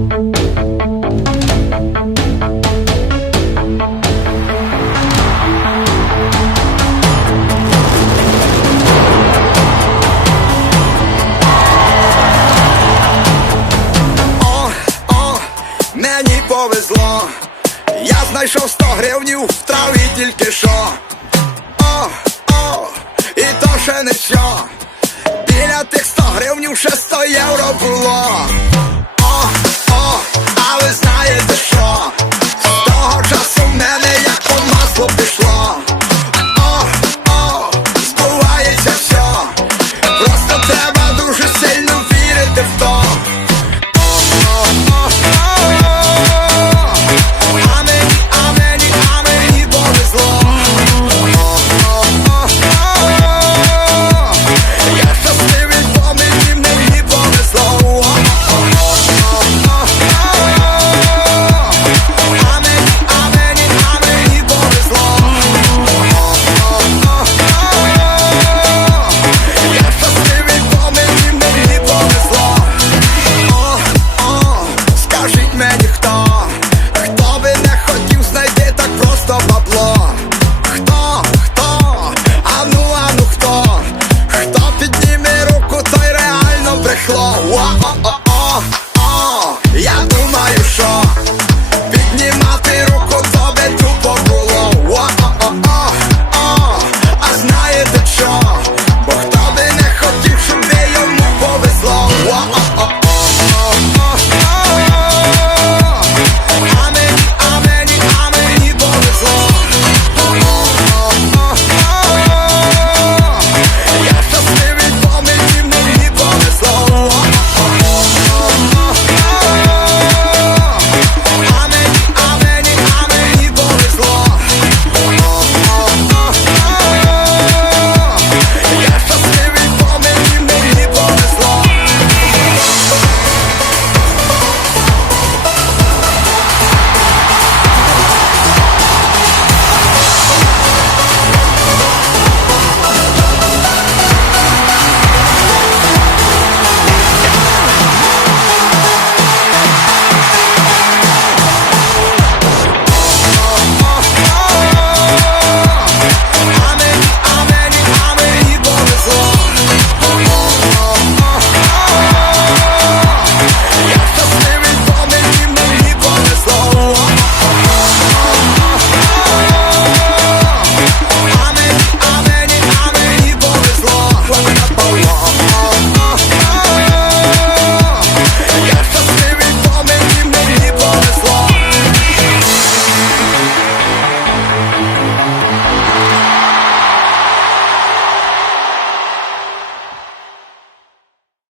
Мені повезло, я знайшов 100 гривнів в траві тільки що. О, о, і то ще не все. Біля тих сто гривнів ще сто євро було. หัวอ๋ออ๋ออ๋ออยาก